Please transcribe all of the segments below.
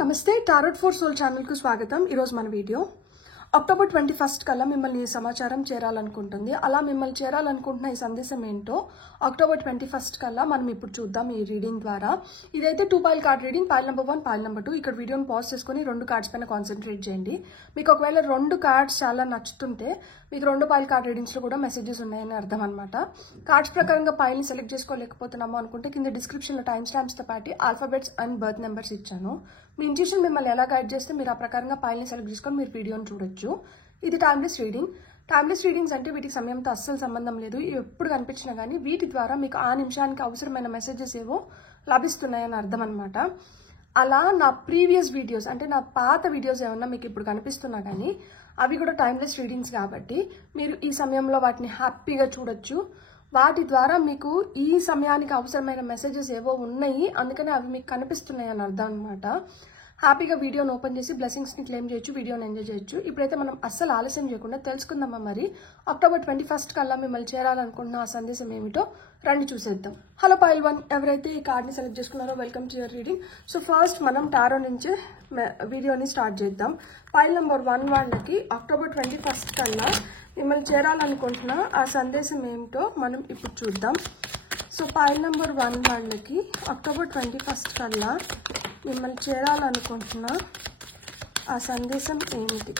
నమస్తే tarot for soul channel కు స్వాగతం. ఈ రోజు మన వీడియో అక్టోబర్ 21 కల్లా మిమ్మల్ని ఈ సమాచారం చేరాలనుకుంటుంది. అలా మిమ్మల్ని చేరాలనుకుంటున్న ఈ సందేశం ఏంటో అక్టోబర్ 21 కల్లా మనం ఇప్పుడు చూద్దాం ఈ రీడింగ్ ద్వారా. ఇదైతే 2 pile card reading, pile number 1, pile number 2. ఇక్కడ వీడియోని పాజ్ చేసుకుని 2 కార్డ్స్ పైన కాన్సన్ట్రేట్ చేయండి. మీకు ఒకవేళ 2 కార్డ్స్ చాలా నచ్చుతుంటే మీకు 2 పైల్ కార్డ్ రీడింగ్స్ లో కూడా మెసేజెస్ ఉన్నాయని అర్థం అనమాట. కార్డ్స్ ప్రకారంగా పైల్ ని సెలెక్ట్ చేసుకోలేకపోతున్నాము అనుకుంటే కింద డిస్క్రిప్షన్ లో టైం స్టాంప్స్ తో పాటు ఆల్ఫాబెట్స్ అండ్ బర్త్ నెంబర్స్ ఇచ్చాను. మీ ఇంట్యూషన్ మిమ్మల్ని ఎలా గైడ్ చేస్తే మీరు ఆ ప్రకారంగా పైల్ ని సెలెక్ట్ చేసుకొని మీరు వీడియోని చూడొచ్చు. ఇది టైమ్లెస్ రీడింగ్. టైమ్లెస్ రీడింగ్స్ అంటే వీటికి సమయంతో అస్సలు సంబంధం లేదు. ఇవి ఎప్పుడు కనిపించినా కానీ వీటి ద్వారా మీకు ఆ నిమిషానికి అవసరమైన మెసేజెస్ ఏవో లభిస్తున్నాయని అర్థం అనమాట. అలా నా ప్రీవియస్ వీడియోస్ అంటే నా పాత వీడియోస్ ఏమన్నా మీకు ఇప్పుడు కనిపిస్తున్నా కానీ అవి కూడా టైమ్లెస్ రీడింగ్స్ కాబట్టి మీరు ఈ సమయంలో వాటిని హ్యాపీగా చూడొచ్చు. వాటి ద్వారా మీకు ఈ సమయానికి అవసరమైన మెసేజెస్ ఏవో ఉన్నాయి, అందుకని అవి మీకు కనిపిస్తున్నాయి అని అర్థం అనమాట. హ్యాపీగా వీడియోని ఓపెన్ చేసి బ్లెస్సింగ్స్ ని క్లెయిమ్ చేయొచ్చు, వీడియోని ఎంజాయ్ చేయొచ్చు. ఇప్పుడైతే మనం అస్సలు ఆలస్యం చేయకుండా తెలుసుకుందామా మరి అక్టోబర్ 21 కల్లా మిమ్మల్ని చేరాలనుకుంటున్న ఆ సందేశం ఏమిటో రండి చూసేద్దాం. హలో పైల్ 1, ఎవరైతే ఈ కార్డ్ని సెలెక్ట్ చేసుకున్నారో welcome to your reading. So first మనం టారో నుంచి వీడియోని స్టార్ట్ చేద్దాం. పైల్ నెంబర్ 1 వాళ్ళకి అక్టోబర్ 21 కల్లా మిమ్మల్ని చేరాలనుకుంటున్న ఆ సందేశం ఏమిటో మనం ఇప్పుడు చూద్దాం. సో పైల్ నెంబర్ 1 వాళ్ళకి అక్టోబర్ 21 కల్లా మిమ్మల్ని చేరాలనుకుంటున్న ఆ సందేశం ఏమిటి?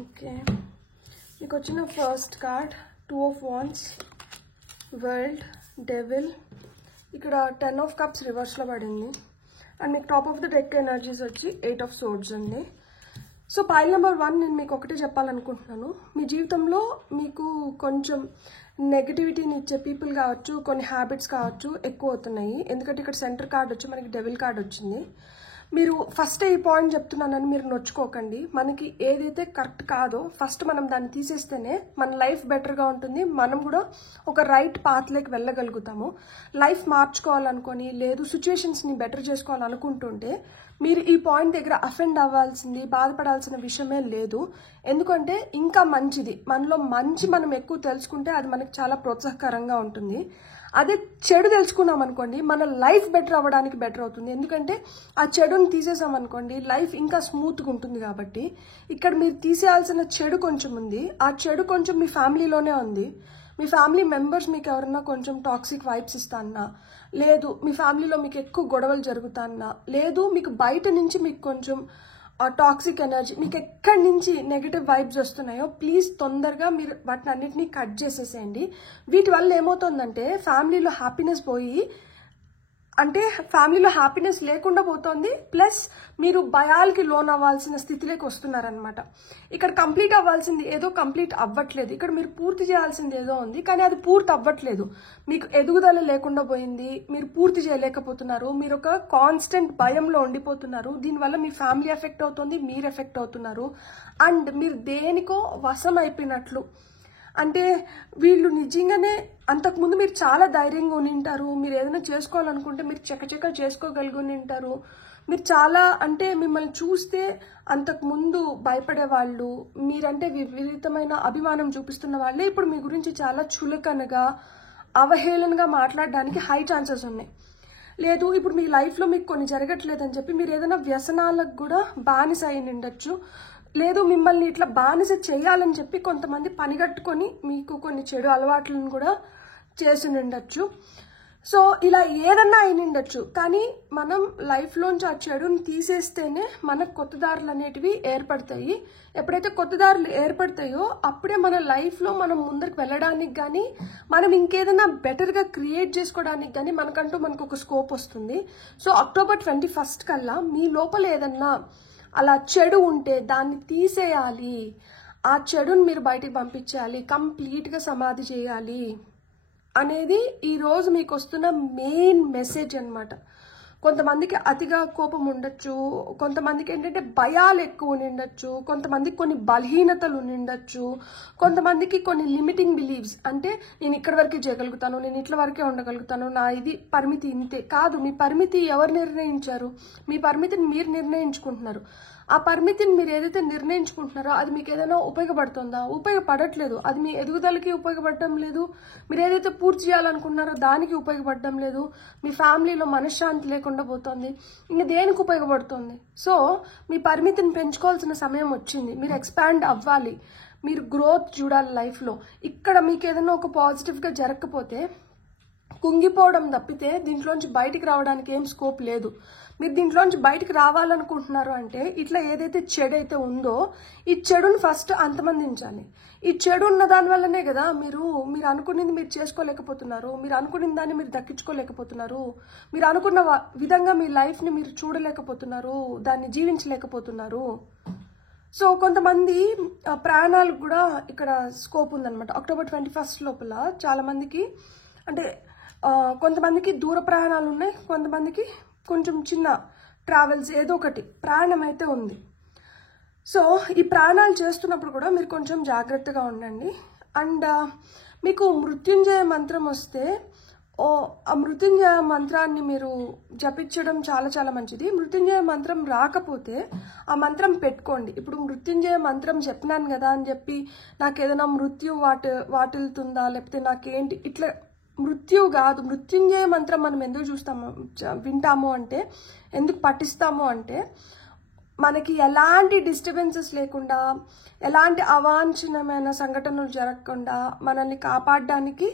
ఓకే, మీకు వచ్చిన first card 2 of Wands, world, devil. ఇక్కడ 10 of Cups రివర్స్లో పడింది. అండ్ మీకు top of the deck energies వచ్చి 8 of Swords ఉంది. సో పైల్ నెంబర్ 1 నేను మీకు ఒకటే చెప్పాలనుకుంటున్నాను. మీ జీవితంలో మీకు కొంచెం నెగటివిటీని ఇచ్చే పీపుల్ కావచ్చు, కొన్ని హ్యాబిట్స్ కావచ్చు ఎక్కువ అవుతున్నాయి. ఎందుకంటే ఇక్కడ సెంటర్ కార్డ్ వచ్చి మనకి డెవిల్ కార్డ్ వచ్చింది. మీరు ఫస్ట్ ఈ పాయింట్ చెప్తున్నానని మీరు నొచ్చుకోకండి. మనకి ఏదైతే కరెక్ట్ కాదో ఫస్ట్ మనం దాన్ని తీసేస్తేనే మన లైఫ్ బెటర్గా ఉంటుంది. మనం కూడా ఒక రైట్ పాత్లోకి వెళ్ళగలుగుతాము. లైఫ్ మార్చుకోవాలనుకొని లేదు సిచ్యుయేషన్స్ని బెటర్ చేసుకోవాలనుకుంటుంటే మీరు ఈ పాయింట్ దగ్గర అఫెండ్ అవ్వాల్సింది, బాధపడాల్సిన విషయమే లేదు. ఎందుకంటే ఇంకా మంచిది, మనలో మంచి మనం ఎక్కువ తెలుసుకుంటే అది మనకి చాలా ప్రోత్సాహకరంగా ఉంటుంది. అదే చెడు తెలుసుకున్నాం అనుకోండి మన లైఫ్ బెటర్ అవ్వడానికి బెటర్ అవుతుంది. ఎందుకంటే ఆ చెడుని తీసేసాం అనుకోండి లైఫ్ ఇంకా స్మూత్గా ఉంటుంది. కాబట్టి ఇక్కడ మీరు తీసేయాల్సిన చెడు కొంచెం ఉంది. ఆ చెడు కొంచెం మీ ఫ్యామిలీలోనే ఉంది. మీ ఫ్యామిలీ మెంబర్స్ మీకు ఎవరన్నా కొంచెం టాక్సిక్ వైబ్స్ ఇస్తానా, లేదు మీ ఫ్యామిలీలో మీకు ఎక్కువ గొడవలు జరుగుతానా, లేదు మీకు బయట నుంచి మీకు కొంచెం టాక్సిక్ ఎనర్జీ, మీకు ఎక్కడి నుంచి నెగటివ్ వైబ్స్ వస్తున్నాయో ప్లీజ్ తొందరగా మీరు వాటిని అన్నిటినీ కట్ చేసేసేయండి. వీటి వల్ల ఏమవుతుందంటే ఫ్యామిలీలో హ్యాపీనెస్ పోయి అంటే ఫ్యామిలీలో హ్యాపీనెస్ లేకుండా పోతుంది. ప్లస్ మీరు భయాలకి లోన్ అవ్వాల్సిన స్థితిలోకి వస్తున్నారనమాట. ఇక్కడ కంప్లీట్ అవ్వాల్సింది ఏదో కంప్లీట్ అవ్వట్లేదు. ఇక్కడ మీరు పూర్తి చేయాల్సింది ఏదో ఉంది కానీ అది పూర్తి అవ్వట్లేదు. మీకు ఎదుగుదల లేకుండా పోయింది, మీరు పూర్తి చేయలేకపోతున్నారు, మీరు ఒక కాన్స్టెంట్ భయంలో ఉండిపోతున్నారు. దీనివల్ల మీ ఫ్యామిలీ ఎఫెక్ట్ అవుతుంది, మీరు ఎఫెక్ట్ అవుతున్నారు. అండ్ మీరు దేనికో వశం అయిపోయినట్లు. అంటే వీళ్ళు నిజంగానే అంతకుముందు మీరు చాలా ధైర్యంగా ఉంటారు. మీరు ఏదైనా చేసుకోవాలనుకుంటే మీరు చకచక చేసుకోగలిగి ఉంటారు. మీరు చాలా అంటే మిమ్మల్ని చూస్తే అంతకుముందు భయపడే వాళ్ళు, మీరంటే విపరీతమైన అభిమానం చూపిస్తున్న వాళ్ళే ఇప్పుడు మీ గురించి చాలా చులకనగా అవహేళనగా మాట్లాడడానికి హై ఛాన్సెస్ ఉన్నాయి. లేదు ఇప్పుడు మీ లైఫ్లో మీకు కొన్ని జరగట్లేదని చెప్పి మీరు ఏదైనా వ్యసనాలకు కూడా బానిస అయి ఉండొచ్చు. లేదు మిమ్మల్ని ఇట్లా బానిస చేయాలని చెప్పి కొంతమంది పనిగట్టుకొని మీకు కొన్ని చెడు అలవాట్లను కూడా చేసి ఉండొచ్చు. సో ఇలా ఏదన్నా అయి ఉండొచ్చు. కానీ మనం లైఫ్లోంచి ఆ చెడుని తీసేస్తేనే మనకు కొత్త దారులు అనేటివి ఏర్పడతాయి. ఎప్పుడైతే కొత్త దారులు ఏర్పడతాయో అప్పుడే మన లైఫ్లో మనం ముందరికి వెళ్ళడానికి కానీ మనం ఇంకేదైనా బెటర్గా క్రియేట్ చేసుకోవడానికి కానీ మనకు ఒక స్కోప్ వస్తుంది. సో అక్టోబర్ 21 కల్లా మీ లోపల ఏదన్నా అలా చెడు ఉంటే దాన్ని తీసేయాలి. ఆ చెడుని మీరు బయటికి పంపించేయాలి, కంప్లీట్గా సమాధి చేయాలి అనేది ఈరోజు మీకు వస్తున్న మెయిన్ మెసేజ్ అనమాట. కొంతమందికి అతిగా కోపం ఉండొచ్చు, కొంతమందికి ఏంటంటే భయాలు ఎక్కువ ఉండొచ్చు, కొంతమందికి కొన్ని బలహీనతలు ఉండొచ్చు, కొంతమందికి కొన్ని లిమిటింగ్ బిలీవ్స్. అంటే నేను ఇక్కడ వరకే చేయగలుగుతాను, నేను ఇట్ల వరకే ఉండగలుగుతాను, నా ఇది పరిమితి ఇంతే. కాదు, మీ పరిమితి ఎవరు నిర్ణయించారు? మీ పరిమితిని మీరు నిర్ణయించుకుంటున్నారు. ఆ పరిమితిని మీరు ఏదైతే నిర్ణయించుకుంటున్నారో అది మీకు ఏదైనా ఉపయోగపడుతుందా? ఉపయోగపడట్లేదు. అది మీ ఎదుగుదలకి ఉపయోగపడడం లేదు. మీరు ఏదైతే పూర్తి చేయాలనుకుంటున్నారో దానికి ఉపయోగపడడం లేదు. మీ ఫ్యామిలీలో మనశ్శాంతి లేకుండా పోతుంది. ఇంకా దేనికి ఉపయోగపడుతుంది? సో మీ పరిమితిని పెంచుకోవాల్సిన సమయం వచ్చింది. మీరు ఎక్స్పాండ్ అవ్వాలి. మీరు గ్రోత్ చూడాలి లైఫ్లో. ఇక్కడ మీకు ఏదైనా ఒక పాజిటివ్గా జరగకపోతే కుంగిపోవడం తప్పితే దీంట్లోంచి బయటికి రావడానికి ఏం స్కోప్ లేదు. మీరు దీంట్లోంచి బయటికి రావాలనుకుంటున్నారు అంటే ఇట్లా ఏదైతే చెడు అయితే ఉందో ఈ చెడుని ఫస్ట్ అంతమందించాలి. ఈ చెడు ఉన్న దాని వల్లనే కదా మీరు అనుకున్నది మీరు చేసుకోలేకపోతున్నారు. మీరు అనుకున్న దాన్ని మీరు దక్కించుకోలేకపోతున్నారు. మీరు అనుకున్న విధంగా మీ లైఫ్ని మీరు చూడలేకపోతున్నారు. దాన్ని జీవించలేకపోతున్నారు. సో కొంతమంది ప్రాణాలకు కూడా ఇక్కడ స్కోప్ ఉందన్నమాట. అక్టోబర్ 21 లోపల చాలా మందికి అంటే కొంతమందికి దూర ప్రయాణాలు ఉన్నాయి. కొంతమందికి కొంచెం చిన్న ట్రావెల్స్ ఏదో ఒకటి ప్రాణం అయితే ఉంది. సో ఈ ప్రాణాలు చేస్తున్నప్పుడు కూడా మీరు కొంచెం జాగ్రత్తగా ఉండండి. అండ్ మీకు మృత్యుంజయ మంత్రం వస్తే ఆ మృత్యుంజయ మంత్రాన్ని మీరు జపించడం చాలా చాలా మంచిది. మృత్యుంజయ మంత్రం రాకపోతే ఆ మంత్రం పెట్టుకోండి. ఇప్పుడు మృత్యుంజయ మంత్రం చెప్పినాను కదా అని చెప్పి నాకు ఏదైనా మృత్యు వాటిల్తుందా లేకపోతే నాకేంటి ఇట్లా మృత్యు కాదు. మృత్యుంజయ మంత్రం మనం ఎందుకు వింటాము అంటే ఎందుకు పఠిస్తాము అంటే మనకి ఎలాంటి డిస్టర్బెన్సెస్ లేకుండా ఎలాంటి అవాంఛనీయమైన సంఘటనలు జరగకుండా మనల్ని కాపాడడానికి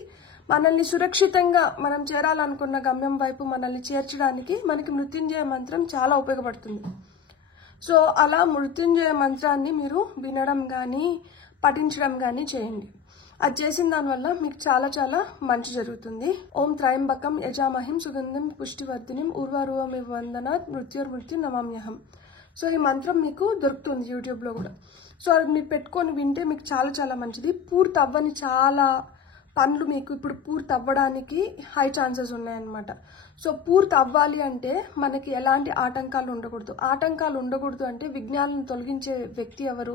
మనల్ని సురక్షితంగా మనం చేరాలనుకున్న గమ్యం వైపు మనల్ని చేర్చడానికి మనకి మృత్యుంజయ మంత్రం చాలా ఉపయోగపడుతుంది. సో అలా మృత్యుంజయ మంత్రాన్ని మీరు వినడం కానీ పఠించడం కానీ చేయండి. అది చేసిన దానివల్ల మీకు చాలా చాలా మంచి జరుగుతుంది. ఓం త్రయంబకం యజామహిం సుగంధం పుష్టివర్ధినిం ఉర్వారువమివ వందనాత్ మృత్యుర్మృత్యు నమామ్యహం. సో ఈ మంత్రం మీకు దొరుకుతుంది యూట్యూబ్లో కూడా. సో అది మీరు పెట్టుకొని వింటే మీకు చాలా చాలా మంచిది. పూర్తి అవ్వని చాలా పనులు మీకు ఇప్పుడు పూర్తి అవ్వడానికి హై ఛాన్సెస్ ఉన్నాయన్నమాట. సో పూర్తి అవ్వాలి అంటే మనకి ఎలాంటి ఆటంకాలు ఉండకూడదు. ఆటంకాలు ఉండకూడదు అంటే విఘ్నాలను తొలగించే వ్యక్తి ఎవరు?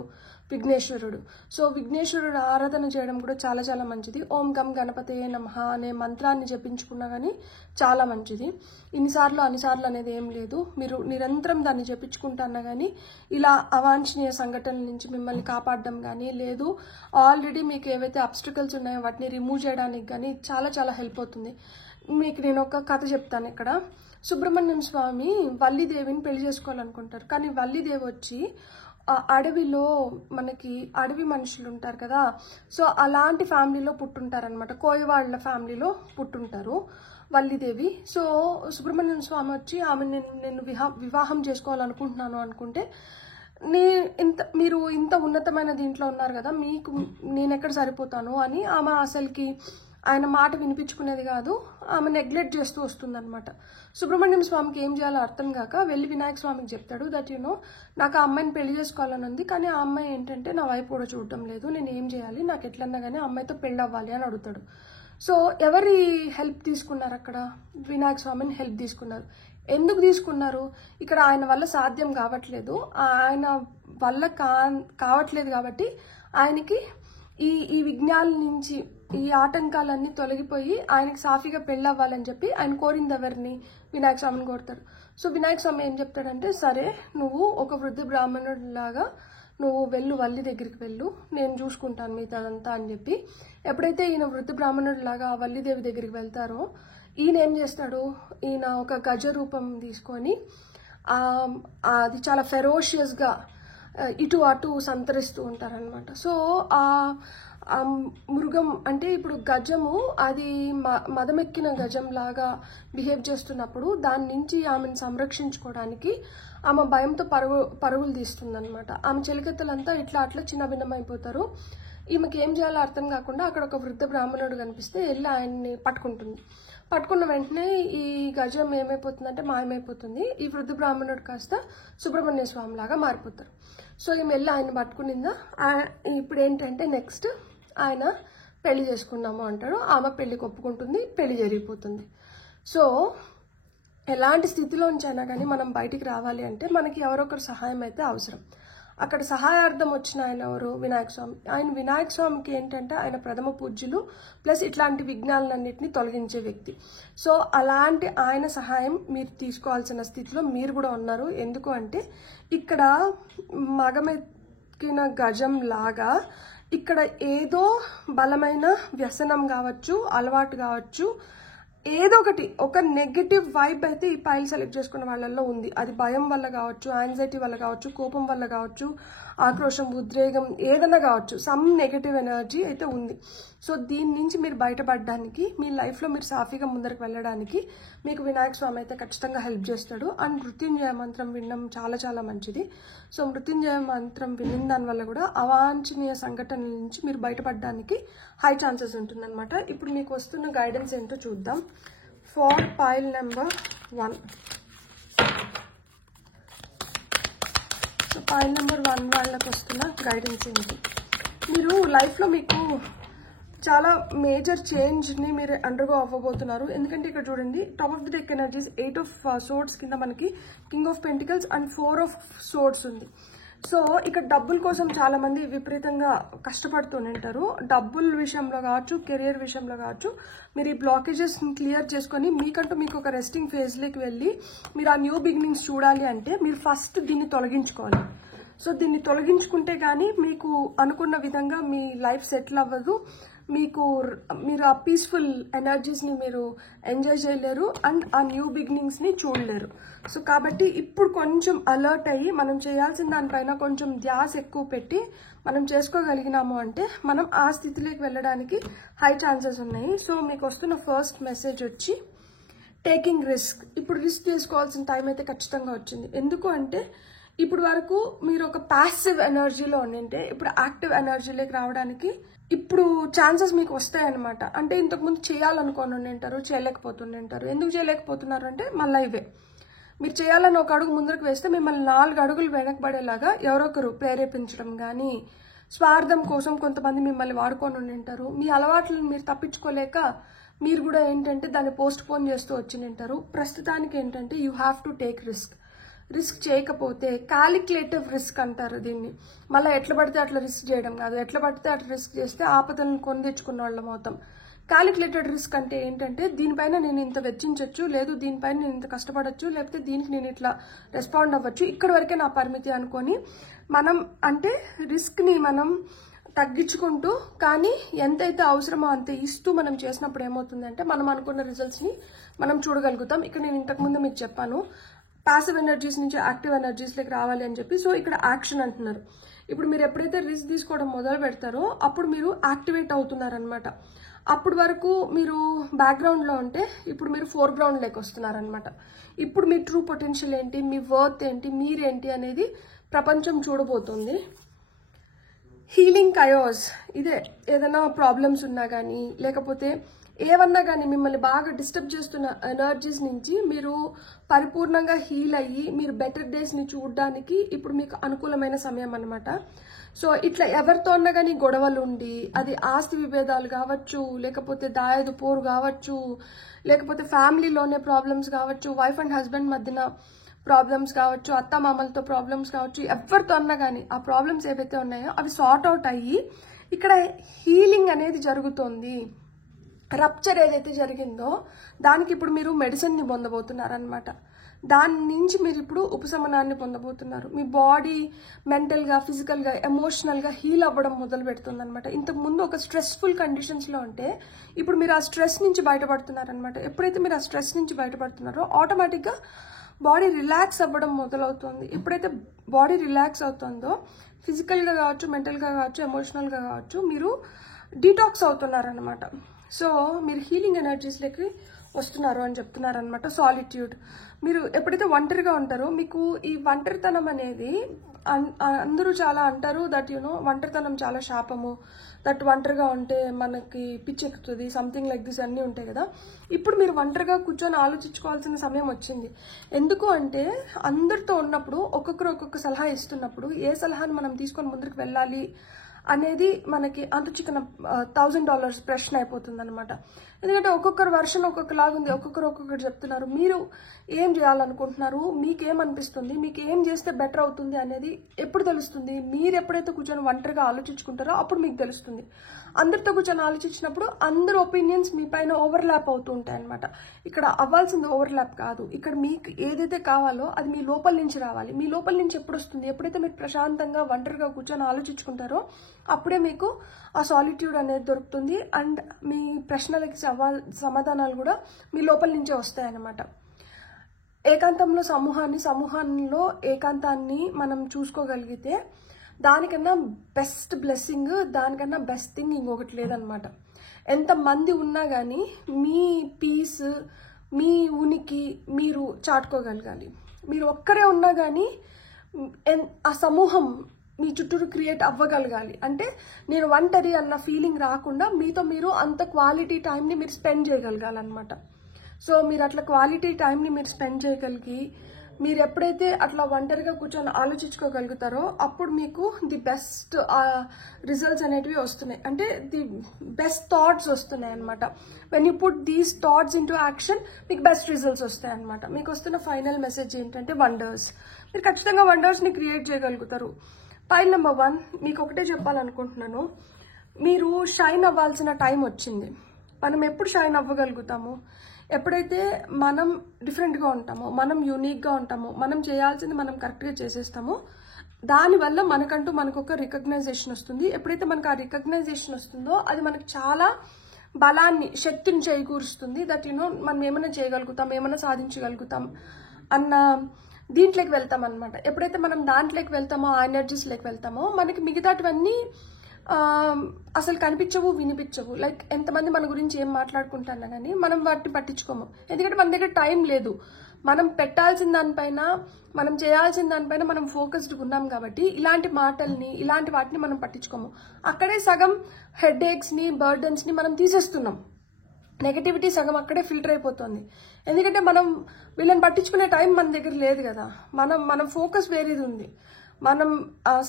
విఘ్నేశ్వరుడు. సో విఘ్నేశ్వరుడు ఆరాధన చేయడం కూడా చాలా చాలా మంచిది. ఓం గం గణపతయే నమః అనే మంత్రాన్ని జపించుకున్నా కానీ చాలా మంచిది. ఇన్నిసార్లు అన్నిసార్లు అనేది ఏం లేదు. మీరు నిరంతరం దాన్ని జపించుకుంటున్నా కానీ ఇలా అవాంఛనీయ సంఘటనల నుంచి మిమ్మల్ని కాపాడడం కానీ లేదు ఆల్రెడీ మీకు ఏవైతే అబ్స్టికల్స్ ఉన్నాయో వాటిని రిమూవ్ చేయడానికి కానీ చాలా చాలా హెల్ప్ అవుతుంది. మీకు నేను ఒక కథ చెప్తాను. ఇక్కడ సుబ్రహ్మణ్యం స్వామి వల్లీదేవిని పెళ్లి చేసుకోవాలనుకుంటారు. కానీ వల్లీదేవి వచ్చి అడవిలో మనకి అడవి మనుషులు ఉంటారు కదా, సో అలాంటి ఫ్యామిలీలో పుట్టుంటారనమాట. కోయవాళ్ల ఫ్యామిలీలో పుట్టుంటారు వల్లీదేవి. సో సుబ్రహ్మణ్యం స్వామి వచ్చి ఆమె నేను వివాహం చేసుకోవాలనుకుంటున్నాను అనుకుంటే మీరు ఇంత ఉన్నతమైన దీంట్లో ఉన్నారు కదా, మీకు నేను ఎక్కడ సరిపోతాను అని ఆమె అసలుకి ఆయన మాట వినిపించుకునేది కాదు. ఆమె నెగ్లెక్ట్ చేస్తూ వస్తుందన్నమాట. సుబ్రహ్మణ్యం స్వామికి ఏం చేయాలో అర్థం కాక వెళ్ళి వినాయక స్వామికి చెప్తాడు దట్ నాకు ఆ అమ్మాయిని పెళ్లి చేసుకోవాలని ఉంది, కానీ ఆ అమ్మాయి ఏంటంటే నా వైపు కూడా చూడటం లేదు, నేను ఏం చేయాలి, నాకు ఎట్లన్నా కానీ ఆ అమ్మాయితో పెళ్లి అవ్వాలి అని అడుగుతాడు. సో ఎవరి హెల్ప్ తీసుకున్నారు అక్కడ? వినాయక స్వామిని హెల్ప్ తీసుకున్నారు. ఎందుకు తీసుకున్నారు? ఇక్కడ ఆయన వల్ల సాధ్యం కావట్లేదు, ఆయన వల్ల కావట్లేదు కాబట్టి ఆయనకి ఈ విఘ్నాల నుంచి ఈ ఆటంకాలన్నీ తొలగిపోయి ఆయనకి సాఫీగా పెళ్ళి అవ్వాలని చెప్పి ఆయన కోరింది ఎవరిని? వినాయక స్వామిని కోరుతాడు. సో వినాయక స్వామి ఏం చెప్తాడంటే, సరే నువ్వు ఒక వృద్ధ బ్రాహ్మణుడి లాగా నువ్వు వెళ్ళు, వల్లి దగ్గరికి వెళ్ళు, నేను చూసుకుంటాను మిగతాదంతా అని చెప్పి ఎప్పుడైతే ఈయన వృద్ధ బ్రాహ్మణుడి లాగా వల్లీదేవి దగ్గరికి వెళ్తారో ఈయన ఏం చేస్తాడు, ఈయన ఒక గజ రూపం తీసుకొని అది చాలా ఫెరోషియస్గా ఇటు అటు సంతరిస్తూ ఉంటారనమాట. సో ఆ మృగం అంటే ఇప్పుడు గజము అది మదమెక్కిన గజం లాగా బిహేవ్ చేస్తున్నప్పుడు దాని నుంచి ఆమెను సంరక్షించుకోవడానికి ఆమె భయంతో పరుగులు తీస్తుందన్నమాట. ఆమె చెలికత్తలంతా ఇట్లా అట్లా చిన్న భిన్నమైపోతారు. ఈమెకి ఏం చేయాలో అర్థం కాకుండా అక్కడ ఒక వృద్ధ బ్రాహ్మణుడు కనిపిస్తే వెళ్ళి ఆయన్ని పట్టుకుంటుంది. పట్టుకున్న వెంటనే ఈ గజం ఏమైపోతుందంటే మాయమైపోతుంది. ఈ వృద్ధ బ్రాహ్మణుడు కాస్త సుబ్రహ్మణ్య స్వామి లాగా మారిపోతారు. సో ఈమె వెళ్ళి ఆయన పట్టుకునిందా, ఇప్పుడు ఏంటంటే నెక్స్ట్ ఆయన పెళ్లి చేసుకున్నాము అంటాడు. ఆమె పెళ్లికి ఒప్పుకుంటుంది, పెళ్లి జరిగిపోతుంది. సో ఎలాంటి స్థితిలోంచి అయినా కానీ మనం బయటికి రావాలి అంటే మనకి ఎవరొకరు సహాయం అయితే అవసరం. అక్కడ సహాయార్థం వచ్చిన ఆయన ఎవరు? వినాయక స్వామి. ఆయన వినాయక స్వామికి ఏంటంటే ఆయన ప్రథమ పూజ్యులు, ప్లస్ ఇట్లాంటి విఘ్నాలన్నింటినీ తొలగించే వ్యక్తి. సో అలాంటి ఆయన సహాయం మీరు తీసుకోవాల్సిన స్థితిలో మీరు కూడా ఉన్నారు. ఎందుకు అంటే ఇక్కడ మగమెక్కిన గజం లాగా ఇక్కడ ఏదో బలమైన వ్యసనం కావచ్చు, అలవాటు కావచ్చు, ఏదో ఒకటి ఒక నెగటివ్ వైబ్ అయితే ఈ పైల్ సెలెక్ట్ చేసుకున్న వాళ్ళల్లో ఉంది. అది భయం వల్ల కావచ్చు, యాంగ్జైటీ వల్ల కావచ్చు, కోపం వల్ల కావచ్చు, ఆక్రోశం, ఉద్రేగం, ఏదైనా కావచ్చు, సమ్ నెగటివ్ ఎనర్జీ అయితే ఉంది. సో దీని నుంచి మీరు బయటపడడానికి, మీ లైఫ్లో మీరు సాఫీగా ముందరకు వెళ్ళడానికి మీకు వినాయక స్వామి అయితే ఖచ్చితంగా హెల్ప్ చేస్తాడు. అండ్ మృత్యుంజయ మంత్రం వినడం చాలా చాలా మంచిది. సో మృత్యుంజయ మంత్రం విన్న దానివల్ల కూడా అవాంఛనీయ సంఘటనల నుంచి మీరు బయటపడడానికి హై ఛాన్సెస్ ఉంటుందన్నమాట. ఇప్పుడు మీకు వస్తున్న గైడెన్స్ ఏంటో చూద్దాం. For pile number 1. So pile number 1 వాళ్ళకి వస్తున్న గైడెన్స్ ఏంటి? మీరు లైఫ్లో మీకు చాలా మేజర్ చేంజ్ని మీరు అండర్గో అవ్వబోతున్నారు. ఎందుకంటే ఇక్కడ చూడండి, top of the deck energies 8 of swords కింద మనకి king of pentacles and 4 of swords ఉంది. సో ఇక్కడ డబ్బుల కోసం చాలా మంది విపరీతంగా కష్టపడుతుంటారు. డబ్బుల విషయంలో కావచ్చు, కెరియర్ విషయంలో కావచ్చు, మీరు ఈ బ్లాకేజెస్ని క్లియర్ చేసుకొని మీకంటూ మీకు ఒక రెస్టింగ్ ఫేజ్లోకి వెళ్ళి మీరు ఆ న్యూ బిగినింగ్స్ చూడాలి అంటే మీరు ఫస్ట్ దీన్ని తొలగించుకోవాలి. సో దీన్ని తొలగించుకుంటే కానీ మీకు అనుకున్న విధంగా మీ లైఫ్ సెటిల్ అవ్వదు. మీరు ఆ పీస్ఫుల్ ఎనర్జీస్ని మీరు ఎంజాయ్ చేయలేరు అండ్ ఆ న్యూ బిగినింగ్స్ని చూడలేరు. సో కాబట్టి ఇప్పుడు కొంచెం అలర్ట్ అయ్యి మనం చేయాల్సిన దానిపైన కొంచెం ధ్యాస ఎక్కువ పెట్టి మనం చేసుకోగలిగినాము అంటే మనం ఆ స్థితిలోకి వెళ్ళడానికి హై ఛాన్సెస్ ఉన్నాయి. సో మీకు వస్తున్న ఫస్ట్ మెసేజ్ వచ్చి టేకింగ్ రిస్క్. ఇప్పుడు రిస్క్ తీసుకోవాల్సిన టైం అయితే ఖచ్చితంగా వచ్చింది. ఎందుకు అంటే ఇప్పుడు వరకు మీరు ఒక ప్యాసివ్ ఎనర్జీలో ఉండింటే ఇప్పుడు యాక్టివ్ ఎనర్జీలోకి రావడానికి ఇప్పుడు ఛాన్సెస్ మీకు వస్తాయన్నమాట. అంటే ఇంతకుముందు చేయాలనుకొని ఉండింటారు, చేయలేకపోతుంటారు. ఎందుకు చేయలేకపోతున్నారు అంటే మళ్ళీ ఇవే మీరు చేయాలని ఒక అడుగు ముందరకు వేస్తే మిమ్మల్ని 4 అడుగులు వెనకబడేలాగా ఎవరొకరు ప్రేరేపించడం కానీ, స్వార్థం కోసం కొంతమంది మిమ్మల్ని వాడుకొని ఉండింటారు. మీ అలవాట్లను మీరు తప్పించుకోలేక మీరు కూడా ఏంటంటే దాన్ని పోస్ట్ పోన్ చేస్తూ వచ్చింటారు. ప్రస్తుతానికి ఏంటంటే you have to take risk. Risk చేయకపోతే క్యాలిక్యులేటివ్ రిస్క్ అంటారు దీన్ని. మళ్ళీ ఎట్లా పడితే అట్లా రిస్క్ చేయడం కాదు. ఎట్లా పడితే అట్లా రిస్క్ చేస్తే ఆపదలను కొని తెచ్చుకున్న వాళ్ళం అవుతాం. క్యాలిక్యులేటెడ్ రిస్క్ అంటే ఏంటంటే దీనిపైన నేను ఇంత వెచ్చించవచ్చు, లేదు దీనిపైన నేను ఇంత కష్టపడచ్చు, లేకపోతే దీనికి నేను ఇట్లా రెస్పాండ్ అవ్వచ్చు, ఇక్కడి వరకే నా పరిమితి అనుకొని మనం అంటే రిస్క్ని మనం తగ్గించుకుంటూ కానీ ఎంతైతే అవసరమో అంత ఇస్తూ మనం చేసినప్పుడు ఏమవుతుందంటే మనం అనుకున్న రిజల్ట్స్ని మనం చూడగలుగుతాం. ఇక్కడ నేను ఇంతకుముందు మీకు చెప్పాను ప్యాసివ్ ఎనర్జీస్ నుంచి యాక్టివ్ ఎనర్జీస్లోకి రావాలి అని చెప్పి. సో ఇక్కడ యాక్షన్ అంటున్నారు. ఇప్పుడు మీరు ఎప్పుడైతే రిస్క్ తీసుకోవడం మొదలు పెడతారో అప్పుడు మీరు యాక్టివేట్ అవుతున్నారనమాట. అప్పుడు వరకు మీరు బ్యాక్గ్రౌండ్లో ఉంటే ఇప్పుడు మీరు ఫోర్గ్రౌండ్లోకి వస్తున్నారనమాట. ఇప్పుడు మీ ట్రూ పొటెన్షియల్ ఏంటి, మీ వర్త్ ఏంటి, మీరేంటి అనేది ప్రపంచం చూడబోతుంది. హీలింగ్ కయోస్ ఇదే. ఏదైనా ప్రాబ్లమ్స్ ఉన్నా కానీ లేకపోతే ఏమన్నా కానీ మిమ్మల్ని బాగా డిస్టర్బ్ చేస్తున్న ఎనర్జీస్ నుంచి మీరు పరిపూర్ణంగా హీల్ అయ్యి మీరు బెటర్ డేస్ని చూడడానికి ఇప్పుడు మీకు అనుకూలమైన సమయం అన్నమాట. సో ఇట్లా ఎవరితో అన్నా కానీ గొడవలు ఉండి, అది ఆస్తి విభేదాలు కావచ్చు, లేకపోతే దాయాదు పోరు కావచ్చు, లేకపోతే ఫ్యామిలీలోనే ప్రాబ్లమ్స్ కావచ్చు, వైఫ్ అండ్ హస్బెండ్ మధ్యన ప్రాబ్లమ్స్ కావచ్చు, అత్త మామలతో ప్రాబ్లమ్స్ కావచ్చు, ఎవరితో అన్నా కానీ ఆ ప్రాబ్లమ్స్ ఏవైతే ఉన్నాయో అవి సార్ట్ అవుట్ అయ్యి ఇక్కడ హీలింగ్ అనేది జరుగుతుంది. రప్చర్ ఏదైతే జరిగిందో దానికి ఇప్పుడు మీరు మెడిసిన్ని పొందబోతున్నారనమాట. దాని నుంచి మీరు ఇప్పుడు ఉపశమనాన్ని పొందబోతున్నారు. మీ బాడీ మెంటల్గా, ఫిజికల్గా, ఎమోషనల్గా హీల్ అవ్వడం మొదలు పెడుతుంది అనమాట. ఇంతకుముందు ఒక స్ట్రెస్ఫుల్ కండిషన్స్లో ఉంటే ఇప్పుడు మీరు ఆ స్ట్రెస్ నుంచి బయటపడుతున్నారనమాట. ఎప్పుడైతే మీరు ఆ స్ట్రెస్ నుంచి బయటపడుతున్నారో ఆటోమేటిక్గా బాడీ రిలాక్స్ అవ్వడం మొదలవుతుంది. ఎప్పుడైతే బాడీ రిలాక్స్ అవుతుందో ఫిజికల్గా కావచ్చు, మెంటల్గా కావచ్చు, ఎమోషనల్గా కావచ్చు మీరు డీటాక్స్ అవుతున్నారనమాట. సో మీరు హీలింగ్ ఎనర్జీస్లోకి వస్తున్నారు అని చెప్తున్నారు అనమాట. సాలిట్యూడ్. మీరు ఎప్పుడైతే ఒంటరిగా ఉంటారో మీకు ఈ ఒంటరితనం అనేది అందరూ చాలా అంటారు దట్ ఒంటరితనం చాలా శాపము, దట్ ఒంటరిగా ఉంటే మనకి పిచ్చెక్కుతుంది, సంథింగ్ లైక్ దిస్ అన్నీ ఉంటాయి కదా. ఇప్పుడు మీరు ఒంటరిగా కూర్చొని ఆలోచించుకోవాల్సిన సమయం వచ్చింది. ఎందుకు అంటే అందరితో ఉన్నప్పుడు ఒక్కొక్కరు ఒక్కొక్క సలహా ఇస్తున్నప్పుడు ఏ సలహాను మనం తీసుకొని ముందుకు వెళ్ళాలి అనేది మనకి అంతు చిక్కన $1000 ప్రశ్న అయిపోతుంది అనమాట. ఎందుకంటే ఒక్కొక్కరు వర్షన్ ఒక్కొక్కలాగా ఉంది, ఒక్కొక్కరు చెప్తున్నారు. మీరు ఏం చేయాలనుకుంటున్నారు, మీకేమనిపిస్తుంది, మీకు ఏం చేస్తే బెటర్ అవుతుంది అనేది ఎప్పుడు తెలుస్తుంది? మీరు ఎప్పుడైతే కూర్చొని ఒంటరిగా ఆలోచించుకుంటారో అప్పుడు మీకు తెలుస్తుంది. అందరితో కూర్చొని ఆలోచించినప్పుడు అందరి ఒపీనియన్స్ మీ పైన ఓవర్లాప్ అవుతూ ఉంటాయి అనమాట. ఇక్కడ అవ్వాల్సింది ఓవర్లాప్ కాదు. ఇక్కడ మీకు ఏదైతే కావాలో అది మీ లోపల నుంచి రావాలి. మీ లోపల నుంచి ఎప్పుడు వస్తుంది? ఎప్పుడైతే మీరు ప్రశాంతంగా ఒంటరిగా కూర్చొని ఆలోచించుకుంటారో అప్పుడే మీకు ఆ సాలిట్యూడ్ అనేది దొరుకుతుంది. అండ్ మీ ప్రశ్నలకి సమాధానాలు కూడా మీ లోపల నుంచే వస్తాయన్నమాట. ఏకాంతంలో సమూహాల్లో ఏకాంతాన్ని మనం చూసుకోగలిగితే దానికన్నా బెస్ట్ బ్లెస్సింగ్, దానికన్నా బెస్ట్ థింగ్ ఇంకొకటి లేదనమాట. ఎంతమంది ఉన్నా కానీ మీ పీస్, మీ ఉనికి మీరు చాటుకోగలగాలి. మీరు ఒక్కరే ఉన్నా కానీ ఆ సమూహం మీ చుట్టూరు క్రియేట్ అవ్వగలగాలి. అంటే నేను ఒంటరి అన్న ఫీలింగ్ రాకుండా మీతో మీరు అంత క్వాలిటీ టైంని మీరు స్పెండ్ చేయగలగాలన్నమాట. సో మీరు అట్లా క్వాలిటీ టైంని మీరు స్పెండ్ చేయగలిగి మీరు ఎప్పుడైతే అట్లా ఒంటరిగా కూర్చొని ఆలోచించుకోగలుగుతారో అప్పుడు మీకు ది బెస్ట్ రిజల్ట్స్ అనేటివి వస్తున్నాయి. అంటే ది బెస్ట్ థాట్స్ వస్తున్నాయి అనమాట. When you put these thoughts into action మీకు బెస్ట్ రిజల్ట్స్ వస్తాయి అనమాట. మీకు వస్తున్న ఫైనల్ మెసేజ్ ఏంటంటే వండర్స్. మీరు ఖచ్చితంగా వండర్స్ని క్రియేట్ చేయగలుగుతారు. పైల్ నెంబర్ 1 మీకు ఒకటే చెప్పాలనుకుంటున్నాను. మీరు షైన్ అవ్వాల్సిన టైం వచ్చింది. మనం ఎప్పుడు షైన్ అవ్వగలుగుతాము? ఎప్పుడైతే మనం డిఫరెంట్గా ఉంటామో, మనం యూనిక్గా ఉంటామో, మనం చేయాల్సింది మనం కరెక్ట్గా చేసేస్తామో దానివల్ల మనకు ఒక రికగ్నైజేషన్ వస్తుంది. ఎప్పుడైతే మనకు ఆ రికగ్నైజేషన్ వస్తుందో అది మనకు చాలా బలాన్ని, శక్తిని చేకూరుస్తుంది. దట్ మనం ఏమైనా చేయగలుగుతాం, ఏమైనా సాధించగలుగుతాం అన్న దీంట్లోకి వెళ్తాం అనమాట. ఎప్పుడైతే మనం దాంట్లోకి వెళ్తామో, ఆ ఎనర్జీస్లోకి వెళ్తామో మనకి మిగతాటివన్నీ అసలు కనిపించవు, వినిపించవు. లైక్ ఎంతమంది మన గురించి ఏం మాట్లాడుకుంటున్నా కానీ మనం వాటిని పట్టించుకోము. ఎందుకంటే మన దగ్గర టైం లేదు. మనం పెట్టాల్సిన దానిపైన, మనం చేయాల్సిన దానిపైన మనం ఫోకస్డ్గా ఉన్నాం కాబట్టి ఇలాంటి మాటల్ని, ఇలాంటి వాటిని మనం పట్టించుకోము. అక్కడే సగం హెడేక్స్ని, బర్డన్స్ని మనం తీసేస్తున్నాం. నెగటివిటీ సగం అక్కడే ఫిల్టర్ అయిపోతుంది. ఎందుకంటే మనం వీళ్ళని పట్టించుకునే టైం మన దగ్గర లేదు కదా. మనం ఫోకస్ వేరేది ఉంది. మనం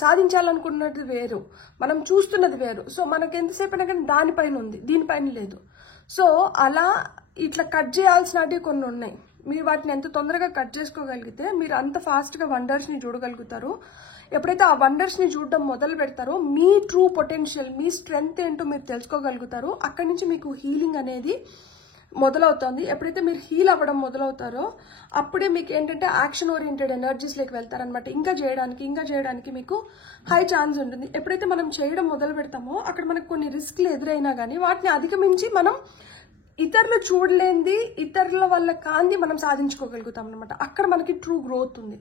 సాధించాలనుకున్నది వేరు, మనం చూస్తున్నది వేరు. సో మనకి ఎంతసేపు అయినా కానీ దానిపైన ఉంది, దీనిపైన లేదు. సో అలా ఇట్లా కట్ చేయాల్సినవి కొన్ని ఉన్నాయి. మీరు వాటిని ఎంత తొందరగా కట్ చేసుకోగలిగితే మీరు అంత ఫాస్ట్గా వండర్స్ని చూడగలుగుతారు. ఎప్పుడైతే ఆ వండర్స్ని చూడడం మొదలు పెడతారో మీ ట్రూ పొటెన్షియల్, మీ స్ట్రెంగ్త్ ఏంటో మీరు తెలుసుకోగలుగుతారు. అక్కడి నుంచి మీకు హీలింగ్ అనేది మొదలవుతుంది. ఎప్పుడైతే మీరు హీల్ అవ్వడం మొదలవుతారో అప్పుడే మీకు ఏంటంటే యాక్షన్ ఓరియంటెడ్ ఎనర్జీస్లోకి వెళ్తారనమాట. ఇంకా చేయడానికి మీకు హై ఛాన్స్ ఉంటుంది. ఎప్పుడైతే మనం చేయడం మొదలు పెడతామో అక్కడ మనకు కొన్ని రిస్క్లు ఎదురైనా కానీ వాటిని అధిగమించి మనం ఇతరులు చూడలేంది, ఇతరుల వల్ల కాంది మనం సాధించుకోగలుగుతాం అనమాట. అక్కడ మనకి ట్రూ గ్రోత్ ఉంది,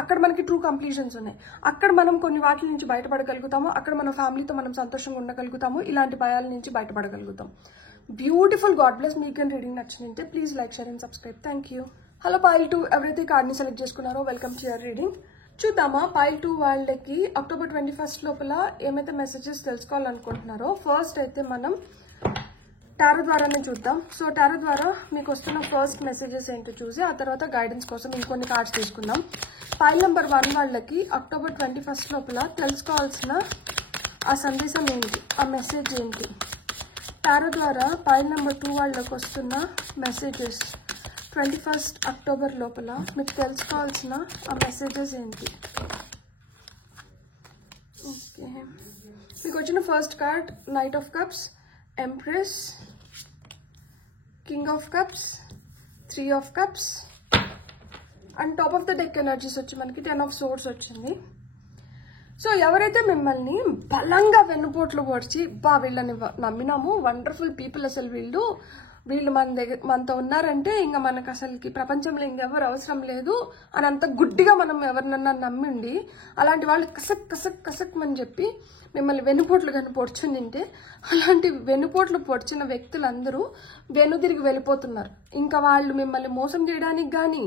అక్కడ మనకి ట్రూ కంప్లీషన్స్ ఉన్నాయి. అక్కడ మనం కొన్ని వాటి నుంచి బయటపడగలుగుతాము. అక్కడ మన ఫ్యామిలీతో మనం సంతోషంగా ఉండగలుగుతాము. ఇలాంటి భయాల నుంచి బయటపడగలుగుతాం. బ్యూటిఫుల్. God bless. మీకు కానీ రీడింగ్ నచ్చిందంటే please like, share and subscribe. Thank you. Hello pile 2, ఎవరైతే కార్డ్ని సెలెక్ట్ చేసుకున్నారో వెల్కమ్ టు యువర్ రీడింగ్. చూద్దామా పైల్ 2 వాళ్ళకి అక్టోబర్ 21 లోపల ఏమైతే మెసేజెస్ తెలుసుకోవాలనుకుంటున్నారో. ఫస్ట్ అయితే మనం టారో ద్వారానే చూద్దాం. సో టారో ద్వారా మీకు వస్తున్న ఫస్ట్ మెసేజెస్ ఏంటో చూసి ఆ తర్వాత గైడెన్స్ కోసం ఇంకొన్ని కార్డ్స్ తీసుకుందాం. పైల్ నెంబర్ 1 వాళ్ళకి అక్టోబర్ 21 లోపల తెలుసుకోవాల్సిన ఆ సందేశం ఏంటి, ఆ మెసేజ్ ఏంటి? టారో ద్వారా పైల్ నెంబర్ 2 వాళ్ళకి వస్తున్న మెసేజెస్ 21 అక్టోబర్ లోపల మీకు తెలుసుకోవాల్సిన ఆ మెసేజెస్ ఏంటి? ఓకే, మీకు వచ్చిన first card night of cups, empress, king of cups, 3 of cups and top of the deck energies వచ్చి మనకి 10 ఆఫ్ సోర్డ్స్ వచ్చింది. సో ఎవరైతే మిమ్మల్ని బలంగా వెన్నుపోట్లు పొడిచి వీళ్ళని నమ్మినాము, వండర్ఫుల్ పీపుల్, అసలు వీళ్ళు మనతో ఉన్నారంటే ఇంకా మనకు అసలుకి ప్రపంచంలో ఇంకెవరు అవసరం లేదు అని అంత గుడ్డిగా మనం ఎవరినన్నా నమ్మిండి అలాంటి వాళ్ళు కసక్ అని చెప్పి మిమ్మల్ని వెన్నుపోట్లు కానీ పొడిచుని తింటే అలాంటి వెన్నుపోట్లు పొడిచిన వ్యక్తులందరూ వెనుదిరిగి వెళ్ళిపోతున్నారు. ఇంకా వాళ్ళు మిమ్మల్ని మోసం చేయడానికి కానీ,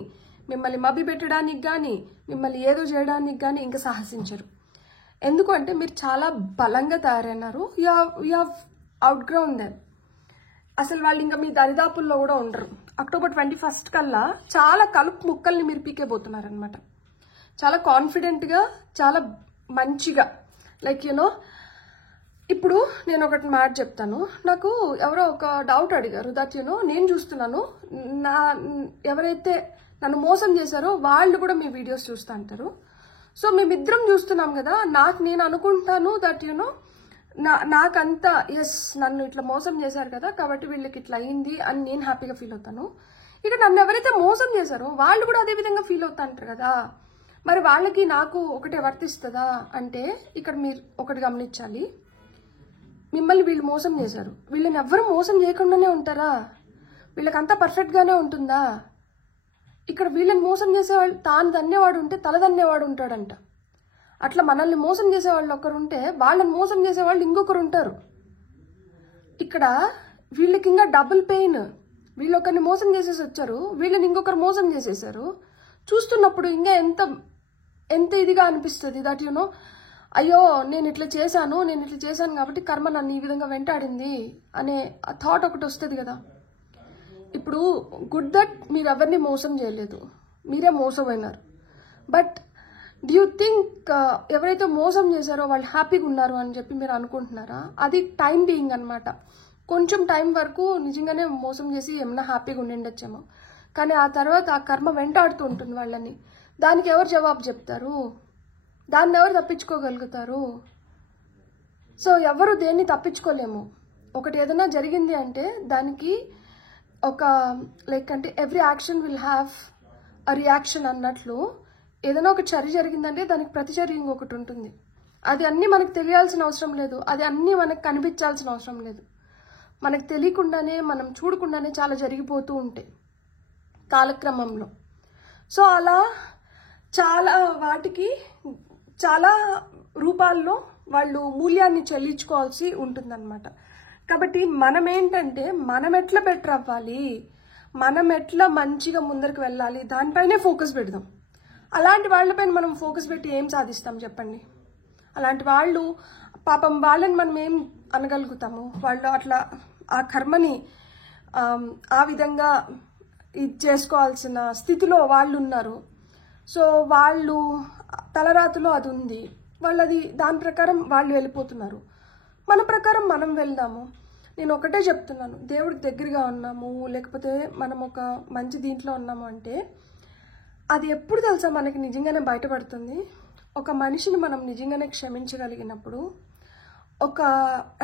మిమ్మల్ని మభ్య పెట్టడానికి కానీ, మిమ్మల్ని ఏదో చేయడానికి కానీ ఇంకా సాహసించరు. ఎందుకంటే మీరు చాలా బలంగా తయారైనారు. You have out ground them. అసలు వాళ్ళు ఇంకా మీ దరిదాపుల్లో కూడా ఉండరు. అక్టోబర్ 21 కల్లా చాలా కలుపు ముక్కల్ని మీరు పీకేబోతున్నారు అనమాట. చాలా కాన్ఫిడెంట్గా, చాలా మంచిగా, లైక్ ఇప్పుడు నేను ఒకటి మాట చెప్తాను. నాకు ఎవరో ఒక డౌట్ అడిగారు దట్ నేను చూస్తున్నాను ఎవరైతే నన్ను మోసం చేశారో వాళ్ళు కూడా మీ వీడియోస్ చూస్తూ అంటారు. సో మేమిద్దరం చూస్తున్నాం కదా, నేను అనుకుంటాను దట్ నాకంతా ఎస్ నన్ను ఇట్లా మోసం చేశారు కదా కాబట్టి వీళ్ళకి ఇట్లా అయింది అని నేను హ్యాపీగా ఫీల్ అవుతాను. ఇక నన్ను ఎవరైతే మోసం చేశారో వాళ్ళు కూడా అదే విధంగా ఫీల్ అవుతా అంటారు కదా, మరి వాళ్ళకి నాకు ఒకటే వర్తిస్తుందా అంటే ఇక్కడ మీరు ఒకటి గమనించాలి. మిమ్మల్ని వీళ్ళు మోసం చేశారు, వీళ్ళని ఎవ్వరూ మోసం చేయకుండానే ఉంటారా? వీళ్ళకంతా పర్ఫెక్ట్గానే ఉంటుందా? ఇక్కడ వీళ్ళని మోసం చేసేవాళ్ళు తాను దన్నేవాడు ఉంటే తల దన్నేవాడు ఉంటాడంట. అట్లా మనల్ని మోసం చేసేవాళ్ళు ఒకరు ఉంటే వాళ్ళని మోసం చేసేవాళ్ళు ఇంకొకరు ఉంటారు. ఇక్కడ వీళ్ళకి ఇంకా డబుల్ పెయిన్. వీళ్ళు ఒకరిని మోసం చేసేసి వచ్చారు, వీళ్ళని ఇంకొకరు మోసం చేసేసారు. చూస్తున్నప్పుడు ఇంకా ఎంత ఇదిగా అనిపిస్తుంది దట్ అయ్యో నేను ఇట్లా చేశాను కాబట్టి కర్మ నన్ను ఈ విధంగా వెంటాడింది అనే థాట్ ఒకటి వస్తుంది కదా. ఇప్పుడు గుడ్ దట్ మీరు ఎవరిని మోసం చేయలేదు, మీరే మోసపోయినారు. బట్ డూ యూ థింక్ ఎవరైతే మోసం చేశారో వాళ్ళు హ్యాపీగా ఉన్నారు అని చెప్పి మీరు అనుకుంటున్నారా? అది టైం బీయింగ్ అనమాట. కొంచెం టైం వరకు నిజంగానే మోసం చేసి ఏమన్నా హ్యాపీగా ఉండిండొచ్చేమో, కానీ ఆ తర్వాత ఆ కర్మ వెంటాడుతూ ఉంటుంది వాళ్ళని. దానికి ఎవరు జవాబు చెప్తారు? దాన్ని ఎవరు తప్పించుకోగలుగుతారు? సో ఎవరు దేన్ని తప్పించుకోలేము. ఒకటి ఏదైనా జరిగింది అంటే దానికి ఒక అంటే every action will have a reaction అన్నట్లు ఏదైనా ఒక చర్య జరిగిందంటే దానికి ప్రతిచర్య ఇంకొకటి ఉంటుంది. అది అన్నీ మనకు తెలియాల్సిన అవసరం లేదు, అది అన్నీ మనకు కనిపించాల్సిన అవసరం లేదు. మనకు తెలియకుండానే మనం చూడకుండానే చాలా జరిగిపోతూ ఉంటాయి కాలక్రమంలో. సో అలా చాలా వాటికి చాలా రూపాల్లో వాళ్ళు మూల్యాన్ని చెల్లించుకోవాల్సి ఉంటుందన్నమాట. కాబట్టి మనం ఏంటంటే మనం ఎట్లా బెటర్ అవ్వాలి, మనం ఎట్లా మంచిగా ముందరికి వెళ్ళాలి దానిపైనే ఫోకస్ పెడదాం. అలాంటి వాళ్ళపైన మనం ఫోకస్ పెట్టి ఏం సాధిస్తాం చెప్పండి? అలాంటి వాళ్ళు పాపం వాళ్ళని మనం ఏం అనగలుగుతాము? వాళ్ళు అట్లా ఆ కర్మని ఆ విధంగా ఇది చేసుకోవాల్సిన స్థితిలో వాళ్ళు ఉన్నారు. సో వాళ్ళు తలరాతులో అది ఉంది, వాళ్ళది దాని ప్రకారం వాళ్ళు వెళ్ళిపోతున్నారు. మన ప్రకారం మనం వెళ్దాము. నేను ఒకటే చెప్తున్నాను, దేవుడికి దగ్గరగా ఉన్నాము లేకపోతే మనం ఒక మంచి దీంట్లో ఉన్నాము అంటే అది ఎప్పుడు తెలుసా మనకి నిజంగానే బయటపడుతుంది. ఒక మనిషిని మనం నిజంగానే క్షమించగలిగినప్పుడు,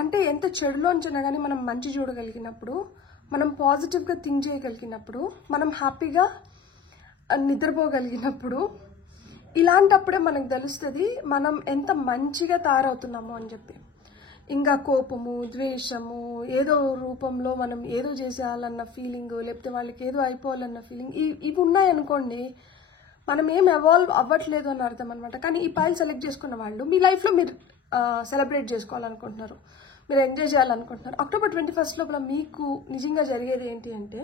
అంటే ఎంత చెడులోంచినా కానీ మనం మంచి చూడగలిగినప్పుడు, మనం పాజిటివ్గా థింక్ చేయగలిగినప్పుడు, మనం హ్యాపీగా నిద్రపోగలిగినప్పుడు, ఇలాంటప్పుడే మనకు తెలుస్తుంది మనం ఎంత మంచిగా తయారవుతున్నాము అని చెప్పి. ఇంకా కోపము, ద్వేషము, ఏదో రూపంలో మనం ఏదో చేసేయాలన్న ఫీలింగ్, లేకపోతే వాళ్ళకి ఏదో అయిపోవాలన్న ఫీలింగ్, ఇవి ఉన్నాయనుకోండి మనం ఏం ఎవాల్వ్ అవ్వట్లేదు అని అర్థం అనమాట. కానీ ఈ పైల్ సెలెక్ట్ చేసుకున్న వాళ్ళు మీ లైఫ్లో మీరు సెలబ్రేట్ చేసుకోవాలనుకుంటున్నారు, మీరు ఎంజాయ్ చేయాలనుకుంటున్నారు. అక్టోబర్ 21 లోపల మీకు నిజంగా జరిగేది ఏంటి అంటే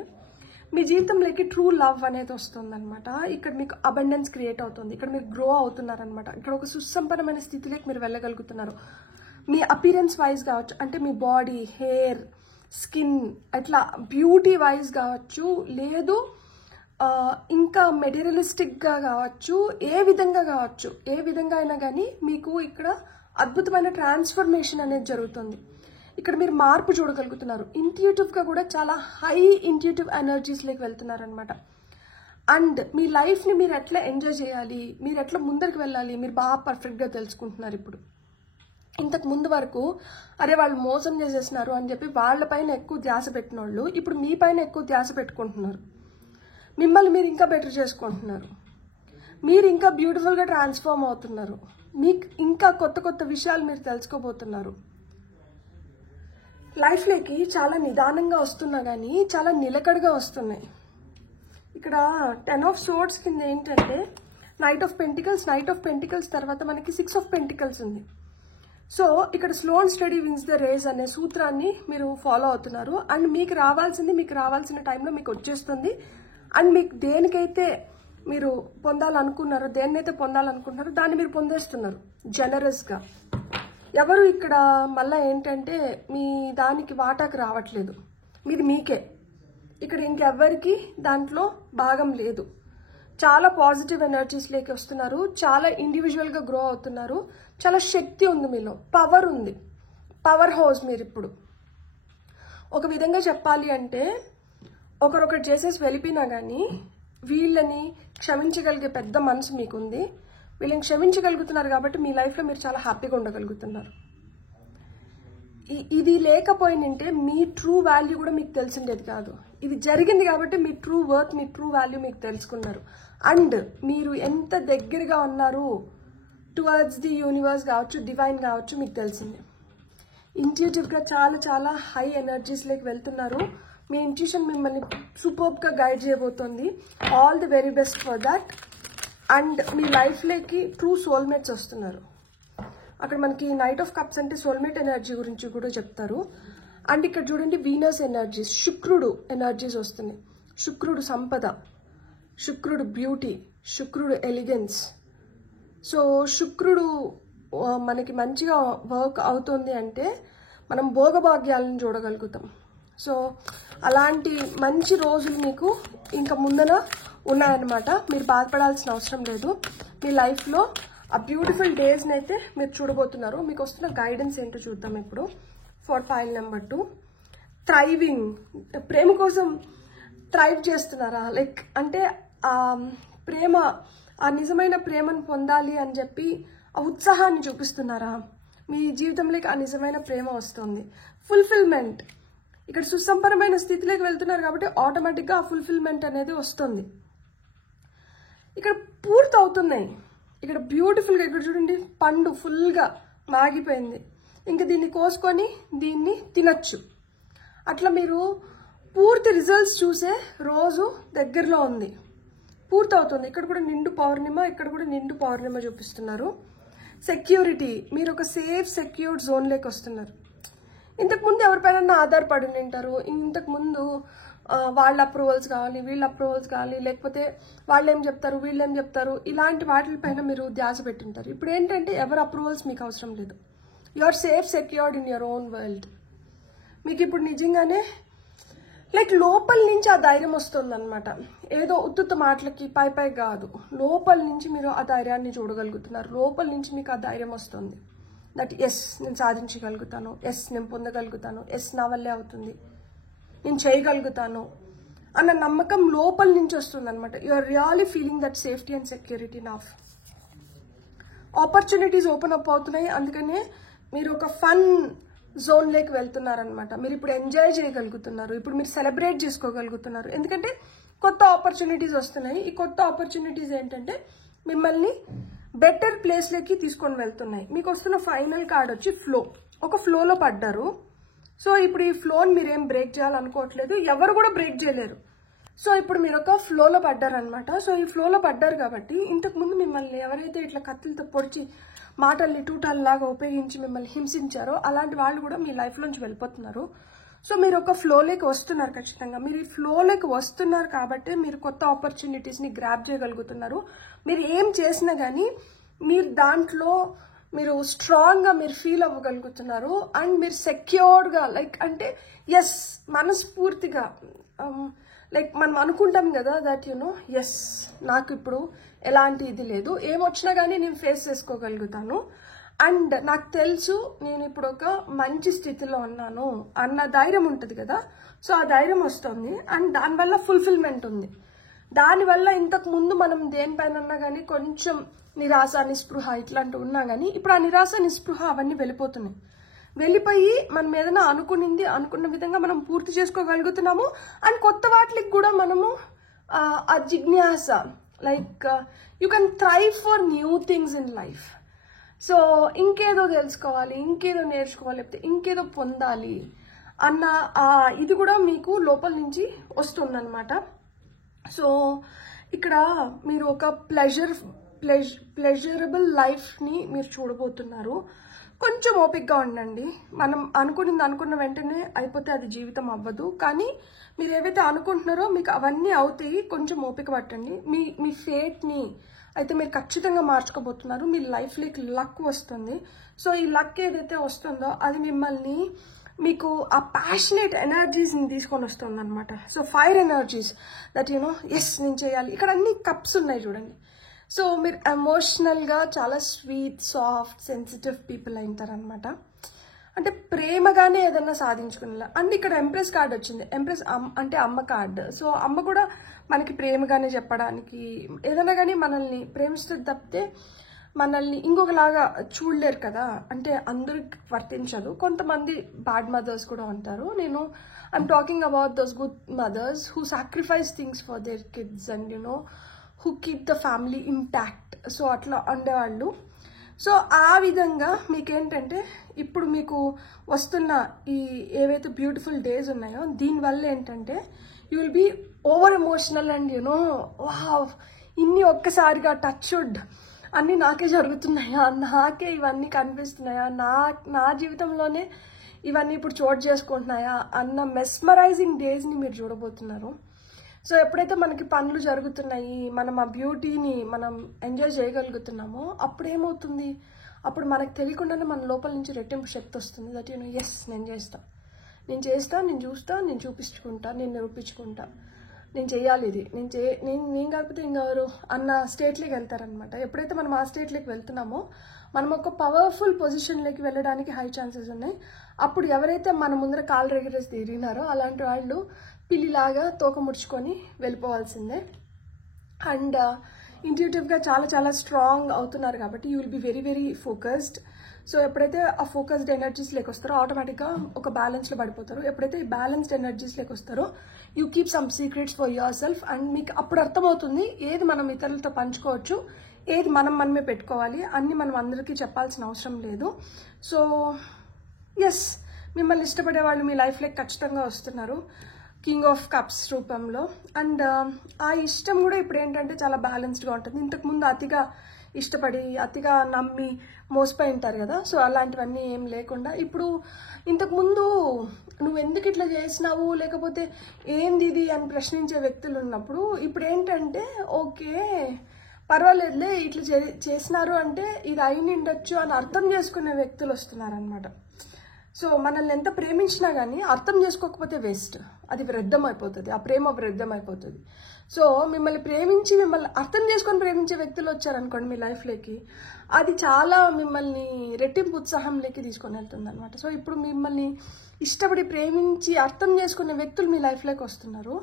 మీ జీవితంలోకి ట్రూ లవ్ అనేది వస్తుందన్నమాట. ఇక్కడ మీకు అబండెన్స్ క్రియేట్ అవుతుంది, ఇక్కడ మీరు గ్రో అవుతున్నారనమాట. ఇక్కడ ఒక సుసంపన్నమైన స్థితిలోకి మీరు వెళ్ళగలుగుతున్నారు. మీ అపీరెన్స్ వైజ్ కావచ్చు, అంటే మీ బాడీ, హెయిర్, స్కిన్, అట్లా బ్యూటీ వైజ్ కావచ్చు, లేదు ఇంకా మెటీరియలిస్టిక్గా కావచ్చు, ఏ విధంగా అయినా కానీ మీకు ఇక్కడ అద్భుతమైన ట్రాన్స్ఫర్మేషన్ అనేది జరుగుతుంది. ఇక్కడ మీరు మార్పు చూడగలుగుతున్నారు. ఇంట్యూటివ్గా కూడా చాలా హై ఇంట్యూటివ్ ఎనర్జీస్లోకి వెళ్తున్నారనమాట. అండ్ మీ లైఫ్ని మీరు ఎట్లా ఎంజాయ్ చేయాలి, మీరు ఎట్లా ముందరికి వెళ్ళాలి, మీరు బాగా పర్ఫెక్ట్గా తెలుసుకుంటున్నారు. ఇప్పుడు ఇంతకు ముందు వరకు అరే వాళ్ళు మోసం చేసేస్తున్నారు అని చెప్పి వాళ్ళపైన ఎక్కువ ధ్యాస పెట్టిన వాళ్ళు ఇప్పుడు మీ పైన ఎక్కువ ధ్యాస పెట్టుకుంటున్నారు. మిమ్మల్ని మీరు ఇంకా బెటర్ చేసుకుంటున్నారు, మీరు ఇంకా బ్యూటిఫుల్గా ట్రాన్స్ఫార్మ్ అవుతున్నారు, మీకు ఇంకా కొత్త కొత్త విషయాలు మీరు తెలుసుకోబోతున్నారు. లైఫ్లోకి చాలా నిదానంగా వస్తున్నా కానీ చాలా నిలకడగా వస్తున్నాయి. ఇక్కడ 10 of Swords కింద ఏంటంటే నైట్ ఆఫ్ పెంటికల్స్ తర్వాత మనకి 6 of Pentacles ఉంది. సో ఇక్కడ slow and steady wins the race అనే సూత్రాన్ని మీరు ఫాలో అవుతున్నారు. అండ్ మీకు రావాల్సిన టైంలో మీకు వచ్చేస్తుంది. అండ్ మీకు దేనికైతే మీరు పొందాలనుకున్నారో, దేన్నైతే పొందాలనుకుంటున్నారో దాన్ని మీరు పొందేస్తున్నారు జనరస్గా. ఎవరు ఇక్కడ మళ్ళీ ఏంటంటే మీ దానికి వాటాకు రావట్లేదు, మీరు మీకే. ఇక్కడ ఇంకెవ్వరికి దాంట్లో భాగం లేదు. చాలా పాజిటివ్ ఎనర్జీస్లోకి వస్తున్నారు, చాలా ఇండివిజువల్గా గ్రో అవుతున్నారు, చాలా శక్తి ఉంది మీలో, పవర్ ఉంది. పవర్ హౌస్ మీరు ఇప్పుడు. ఒక విధంగా చెప్పాలి అంటే ఒకరొకరు చేసేసి వెళ్ళిపోయినా కానీ వీళ్ళని క్షమించగలిగే పెద్ద మనసు మీకుంది. వీళ్ళని క్షమించగలుగుతున్నారు కాబట్టి మీ లైఫ్లో మీరు చాలా హ్యాపీగా ఉండగలుగుతున్నారు. ఇది లేకపోయినంటే మీ ట్రూ వాల్యూ కూడా మీకు తెలిసిండేది కాదు. ఇది జరిగింది కాబట్టి మీ ట్రూ వర్త్, మీ ట్రూ వాల్యూ మీకు తెలుసుకున్నారు. అండ్ మీరు ఎంత దగ్గరగా ఉన్నారు టువర్డ్స్ ది యూనివర్స్ కావచ్చు, డివైన్ కావచ్చు, మీకు తెలిసింది. ఇంట్యూటివ్గా చాలా చాలా హై ఎనర్జీస్లోకి వెళ్తున్నారు. మీ ఇంట్యూషన్ మిమ్మల్ని సూపర్గా గైడ్ చేయబోతోంది. All the very best for that. And మీ లైఫ్లోకి ట్రూ సోల్మేట్స్ వస్తున్నారు. అక్కడ మనకి నైట్ ఆఫ్ కప్స్ అంటే సోల్మేట్ ఎనర్జీ గురించి కూడా చెప్తారు. అండ్ ఇక్కడ చూడండి వీనస్ ఎనర్జీస్, శుక్రుడు ఎనర్జీస్ వస్తున్నాయి. శుక్రుడు సంపద, శుక్రుడు బ్యూటీ, శుక్రుడు ఎలిగెన్స్. సో శుక్రుడు మనకి మంచిగా వర్క్ అవుతుంది అంటే మనం భోగభాగ్యాలను చూడగలుగుతాం. సో అలాంటి మంచి రోజులు మీకు ఇంకా ముందర ఉన్నాయన్నమాట. మీరు బాధపడాల్సిన అవసరం లేదు. మీ లైఫ్లో ఆ బ్యూటిఫుల్ డేస్ని అయితే మీరు చూడబోతున్నారు. మీకు వస్తున్న గైడెన్స్ ఏంటో చూద్దాం ఇప్పుడు. For pile number 2, thriving. ప్రేమ కోసం థ్రైవ్ చేస్తున్నారా? లైక్ అంటే ఆ ప్రేమ, ఆ నిజమైన ప్రేమను పొందాలి అని చెప్పి ఆ ఉత్సాహాన్ని చూపిస్తున్నారా? మీ జీవితంలోకి ఆ నిజమైన ప్రేమ వస్తుంది. ఫుల్ఫిల్మెంట్. ఇక్కడ సుసంపన్నమైన స్థితిలోకి వెళ్తున్నారు కాబట్టి ఆటోమేటిక్గా ఆ ఫుల్ఫిల్మెంట్ అనేది వస్తుంది. ఇక్కడ పూర్తి అవుతున్నాయి. ఇక్కడ బ్యూటిఫుల్గా ఇక్కడ చూడండి పండు ఫుల్గా మాగిపోయింది. ఇంకా దీన్ని కోసుకొని దీన్ని తినచ్చు. అట్లా మీరు పూర్తి రిజల్ట్స్ చూసే రోజు దగ్గరలో ఉంది. పూర్తి అవుతుంది. ఇక్కడ కూడా నిండు పౌర్ణిమ, ఇక్కడ కూడా నిండు పౌర్ణిమ చూపిస్తున్నారు. సెక్యూరిటీ. మీరు ఒక సేఫ్ సెక్యూర్డ్ జోన్లోకి వస్తున్నారు. ఇంతకుముందు ఎవరిపైన ఆధారపడి ఉంటారు. ఇంతకుముందు వాళ్ళ అప్రూవల్స్ కావాలి, వీళ్ళ అప్రూవల్స్ కావాలి, లేకపోతే వాళ్ళు ఏం చెప్తారు, వీళ్ళు ఏం చెప్తారు, ఇలాంటి వాటిపైన మీరు ధ్యాస పెట్టింటారు. ఇప్పుడు ఏంటంటే ఎవరి అప్రూవల్స్ మీకు అవసరం లేదు. You are safe secured in your own world. మీకు ఇప్పుడు నిజంగానే లైక్ లోపల నుంచి ఆ ధైర్యం వస్తుంది అనమాట. ఏదో ఉత్తుత్త మాటలకి పై పై కాదు, లోపల నుంచి మీరు ఆ ధైర్యాన్ని చూడగలుగుతున్నారు. లోపల నుంచి మీకు ఆ ధైర్యం వస్తుంది. దట్ ఎస్ నేను సాధించగలుగుతాను, ఎస్ నేను పొందగలుగుతాను, ఎస్ నా వల్లే అవుతుంది, నేను చేయగలుగుతాను అన్న నమ్మకం లోపల నుంచి వస్తుంది అనమాట. You are really feeling that safety and security now. Opportunities open up అవుతున్నాయి. అందుకనే మీరు ఒక ఫన్ జోన్లోకి వెళ్తున్నారనమాట. మీరు ఇప్పుడు ఎంజాయ్ చేయగలుగుతున్నారు. ఇప్పుడు మీరు సెలబ్రేట్ చేసుకోగలుగుతున్నారు. ఎందుకంటే కొత్త ఆపర్చునిటీస్ వస్తున్నాయి. ఈ కొత్త ఆపర్చునిటీస్ ఏంటంటే మిమ్మల్ని బెటర్ ప్లేస్లోకి తీసుకొని వెళ్తున్నాయి. మీకు వస్తున్న ఫైనల్ కార్డ్ వచ్చి ఫ్లో. ఒక ఫ్లోలో పడ్డారు. సో ఇప్పుడు ఈ ఫ్లోని మీరేం బ్రేక్ చేయాలనుకోవట్లేదు, ఎవరు కూడా బ్రేక్ చేయలేరు. సో ఇప్పుడు మీరు ఒక ఫ్లోలో పడ్డారనమాట. సో ఈ ఫ్లోలో పడ్డారు కాబట్టి ఇంతకుముందు మిమ్మల్ని ఎవరైతే ఇట్లా కత్తులతో పొడిచి మాటల్ని టూటాల్లాగా ఉపయోగించి మిమ్మల్ని హింసించారో అలాంటి వాళ్ళు కూడా మీ లైఫ్లోంచి వెళ్ళిపోతున్నారు. సో మీరు ఒక ఫ్లోలోకి వస్తున్నారు. ఖచ్చితంగా మీరు ఈ ఫ్లోలోకి వస్తున్నారు కాబట్టి మీరు కొత్త ఆపర్చునిటీస్ని గ్రాప్ చేయగలుగుతున్నారు. మీరు ఏం చేసినా కానీ మీరు దాంట్లో మీరు స్ట్రాంగ్గా మీరు ఫీల్ అవ్వగలుగుతున్నారు. అండ్ మీరు సెక్యూర్డ్గా లైక్ అంటే ఎస్ మనస్ఫూర్తిగా లైక్ మనం అనుకుంటాం కదా దట్ యునో ఎస్ నాకు ఇప్పుడు ఎలాంటి ఇది లేదు, ఏమొచ్చినా కానీ నేను ఫేస్ చేసుకోగలుగుతాను అండ్ నాకు తెలుసు నేను ఇప్పుడు ఒక మంచి స్థితిలో ఉన్నాను అన్న ధైర్యం ఉంటుంది కదా. సో ఆ ధైర్యం వస్తుంది అండ్ దానివల్ల ఫుల్ఫిల్మెంట్ ఉంది. దానివల్ల ఇంతకు ముందు మనం దేనిపైన కానీ కొంచెం నిరాశ నిస్పృహ ఇట్లాంటివి ఉన్నా కానీ ఇప్పుడు ఆ నిరాశ నిస్పృహ అవన్నీ వెళ్ళిపోతున్నాయి. వెళ్ళిపోయి మనం ఏదైనా అనుకున్న విధంగా మనం పూర్తి చేసుకోగలుగుతున్నాము. అండ్ కొత్త వాటికి కూడా మనము ఆ జిజ్ఞాస like you can thrive for new things in life. So ఇంకేదో తెలుసుకోవాలి, ఇంకేదో నేర్చుకోవాలి, లేకపోతే ఇంకేదో పొందాలి అన్న ఇది కూడా మీకు లోపల నుంచి వస్తుందన్నమాట. సో ఇక్కడ మీరు ఒక ప్లెజరబుల్ లైఫ్ని మీరు చూడబోతున్నారు. కొంచెం ఓపికగా ఉండండి. మనం అనుకున్న వెంటనే అయిపోతే అది జీవితం అవ్వదు. కానీ మీరు ఏవైతే అనుకుంటున్నారో మీకు అవన్నీ అవుతాయి. కొంచెం ఓపిక పట్టండి. మీ ఫేట్ని అయితే మీరు ఖచ్చితంగా మార్చుకోబోతున్నారు. మీ లైఫ్లోకి లక్ వస్తుంది. సో ఈ లక్ ఏదైతే వస్తుందో అది మిమ్మల్ని మీకు ఆ ప్యాషనేట్ ఎనర్జీస్ని తీసుకొని వస్తుంది అనమాట. So fire energies that you know yes నేను చేయాలి. ఇక్కడ అన్ని కప్స్ ఉన్నాయి చూడండి. సో మీరు ఎమోషనల్గా చాలా స్వీట్, సాఫ్ట్, సెన్సిటివ్ పీపుల్ అవుతారనమాట. అంటే ప్రేమగానే ఏదన్నా సాధించుకునేలా. అండ్ ఇక్కడ ఎంప్రెస్ కార్డ్ వచ్చింది. ఎంప్రెస్ అంటే అమ్మ కార్డ్. సో అమ్మ కూడా మనకి ప్రేమగానే చెప్పడానికి, ఏదైనా కానీ మనల్ని ప్రేమిస్తుంది తప్పితే మనల్ని ఇంకొకలాగా చూడలేరు కదా. అంటే అందరికి వర్తించదు, కొంతమంది బ్యాడ్ మదర్స్ కూడా ఉంటారు. I'm talking about those good mothers who sacrifice things for their kids and who keep the family intact. So అట్లా ఉండేవాళ్ళు. సో ఆ విధంగా మీకేంటంటే ఇప్పుడు మీకు వస్తున్న ఈ ఏవైతే బ్యూటిఫుల్ డేస్ ఉన్నాయో దీనివల్ల ఏంటంటే you will be over emotional and wow ఇన్ని ఒక్కసారిగా టచ్డ్ అన్నీ నాకే జరుగుతున్నాయా, నాకే ఇవన్నీ కనిపిస్తున్నాయా, నా జీవితంలోనే ఇవన్నీ ఇప్పుడు చోటు చేసుకుంటున్నాయా అన్న మెస్మరైజింగ్ డేస్ని మీరు చూడబోతున్నారు. సో ఎప్పుడైతే మనకి పనులు జరుగుతున్నాయి, మనం ఆ బ్యూటీని మనం ఎంజాయ్ చేయగలుగుతున్నామో అప్పుడు ఏమవుతుంది, అప్పుడు మనకు తెలియకుండానే మన లోపల నుంచి రెట్టింపు శక్తి వస్తుంది. దట్ ఎస్ నేను చేస్తా, నేను చూస్తా, నేను చూపించుకుంటా, నేను నిరూపించుకుంటా, నేను చేయాలి, ఇది నేను కాకపోతే ఇంకెవరు అన్న స్టేట్లోకి వెళ్తారనమాట. ఎప్పుడైతే మనం ఆ స్టేట్లోకి వెళ్తున్నామో మనం ఒక పవర్ఫుల్ పొజిషన్లోకి వెళ్ళడానికి హై ఛాన్సెస్ ఉన్నాయి. అప్పుడు ఎవరైతే మన ముందర కాలు రెగరేసి తిరిగినారో అలాంటి వాళ్ళు పిల్లిలాగా తోక ముడుచుకొని వెళ్ళిపోవాల్సిందే. అండ్ ఇంట్యూటివ్గా చాలా చాలా స్ట్రాంగ్ అవుతున్నారు కాబట్టి you will be very very focused. So ఎప్పుడైతే ఆ ఫోకస్డ్ ఎనర్జీస్ లేక వస్తారో ఆటోమేటిక్గా ఒక బ్యాలెన్స్లో పడిపోతారు. ఎప్పుడైతే ఈ బ్యాలెన్స్డ్ ఎనర్జీస్ లేక వస్తారో you keep some secrets for your self. And మీకు అప్పుడు అర్థమవుతుంది ఏది మనం ఇతరులతో పంచుకోవచ్చు, ఏది మనమే పెట్టుకోవాలి, అన్ని మనం అందరికీ చెప్పాల్సిన అవసరం లేదు. సో ఎస్, మిమ్మల్ని ఇష్టపడే వాళ్ళు మీ లైఫ్లోకి ఖచ్చితంగా వస్తున్నారు కింగ్ ఆఫ్ కప్స్ రూపంలో. అండ్ ఆ ఇష్టం కూడా ఇప్పుడు ఏంటంటే చాలా బ్యాలెన్స్డ్గా ఉంటుంది. ఇంతకుముందు అతిగా ఇష్టపడి అతిగా నమ్మి మోసపోయి ఉంటారు కదా. సో అలాంటివన్నీ ఏం లేకుండా ఇప్పుడు ఇంతకుముందు నువ్వు ఎందుకు ఇట్లా చేసినావు లేకపోతే ఏంది ఇది అని ప్రశ్నించే వ్యక్తులు ఉన్నప్పుడు ఇప్పుడు ఏంటంటే ఓకే పర్వాలేదులే ఇట్లా చేసినారు అంటే ఇది అయినిండొచ్చు అని అర్థం చేసుకునే వ్యక్తులు వస్తున్నారనమాట. సో మనల్ని ఎంత ప్రేమించినా కానీ అర్థం చేసుకోకపోతే వేస్ట్, అది వ్యర్థం అయిపోతుంది, ఆ ప్రేమ వ్యర్థం అయిపోతుంది. సో మిమ్మల్ని ప్రేమించి మిమ్మల్ని అర్థం చేసుకొని ప్రేమించే వ్యక్తులు వచ్చారనుకోండి మీ లైఫ్లోకి, అది చాలా మిమ్మల్ని రెట్టింపు ఉత్సాహంలోకి తీసుకొని వెళ్తుంది అనమాట. సో ఇప్పుడు మిమ్మల్ని ఇష్టపడి ప్రేమించి అర్థం చేసుకునే వ్యక్తులు మీ లైఫ్లోకి వస్తున్నారు.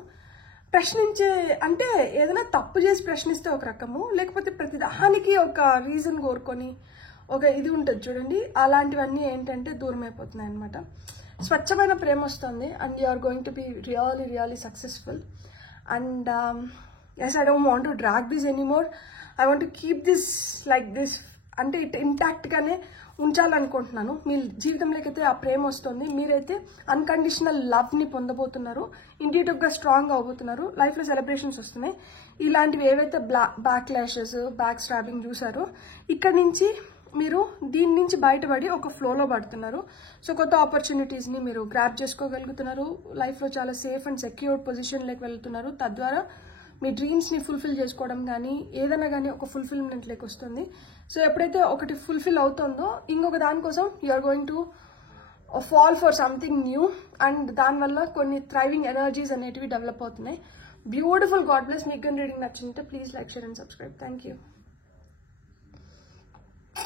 ప్రశ్నించే అంటే ఏదైనా తప్పు చేసి ప్రశ్నిస్తే ఒక రకము, లేకపోతే ప్రతిదానికి ఒక రీజన్ కోరుకొని ఒక ఇది ఉంటుంది చూడండి, అలాంటివన్నీ ఏంటంటే దూరం అయిపోతున్నాయి అనమాట. స్వచ్ఛమైన ప్రేమ వస్తుంది and you are going to be really really successful. And yes, I don't want to drag this anymore, I want to keep this like this, అంటే ఇట్ ఇంపాక్ట్గానే ఉంచాలనుకుంటున్నాను. మీ జీవితంలోకి అయితే ఆ ప్రేమ వస్తుంది, మీరైతే అన్కండిషనల్ లవ్ని పొందబోతున్నారు, ఇంట్యూటివ్గా స్ట్రాంగ్ అవబోతున్నారు, లైఫ్లో సెలబ్రేషన్స్ వస్తున్నాయి. ఇలాంటివి ఏవైతే బ్యాక్ ల్యాషెస్ బ్యాక్ స్టాబింగ్ చూసారో ఇక్కడ నుంచి మీరు దీని నుంచి బయటపడి ఒక ఫ్లోలో పడుతున్నారు. సో కొత్త ఆపర్చునిటీస్ని మీరు గ్రాప్ చేసుకోగలుగుతున్నారు, లైఫ్లో చాలా సేఫ్ అండ్ సెక్యూర్డ్ పొజిషన్లోకి వెళ్తున్నారు. తద్వారా మీ డ్రీమ్స్ని ఫుల్ఫిల్ చేసుకోవడం కానీ ఏదైనా కానీ ఒక ఫుల్ఫిల్మెంట్లోకి వస్తుంది. సో ఎప్పుడైతే ఒకటి ఫుల్ఫిల్ అవుతుందో ఇంకొక దానికోసం you're going to fall for something new and దానివల్ల కొన్ని థ్రైవింగ్ ఎనర్జీస్ అనేటివి డెవలప్ అవుతున్నాయి. బ్యూటిఫుల్. God bless. మీకు రీడింగ్ నచ్చింటే please like, share and subscribe. Thank you.